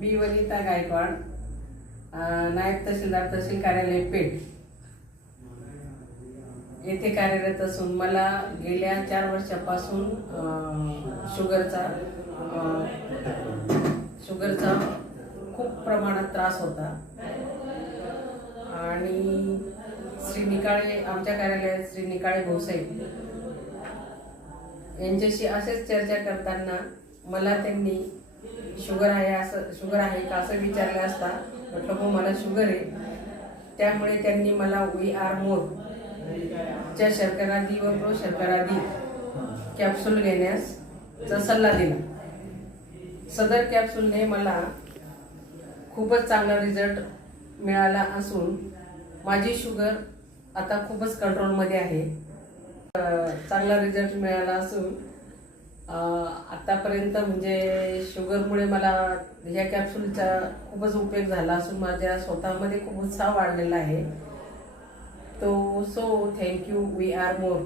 मी वनिता गायकवाड, नायब तहसीलदार तहसील कार्यालय पेठ येथे कार्यरत असून मला गेल्या 4 वर्षापासून शुगरचा खूप प्रमाणात त्रास होता आणि श्री निकाळे आमच्या कार्यालयात श्री निकाळे भाऊसाहेब यांच्याशी असेच चर्चा करताना मला त्यांनी शुगर आहे का असं विचारलं असता म्हटलं हो मला शुगर आहे. त्यामुळे त्यांनी मला वी आर मोर च्या शर्करादी व प्रो शर्करादी कॅप्सूल घेण्याचा सल्ला दिला. सदर कॅप्सूलने मला खूपच चांगला रिझल्ट मिळाला असून माझी शुगर आता खूपच कंट्रोलमध्ये आहे. चांगला रिझल्ट मिळाला असून आतापर्यंत म्हणजे शुगरमुळे मला ह्या कॅप्सूलचा खूपच उपयोग झाला असून माझ्या स्वतःमध्ये खूप उत्साह वाढलेला आहे. तो थँक्यू वी आर मोर.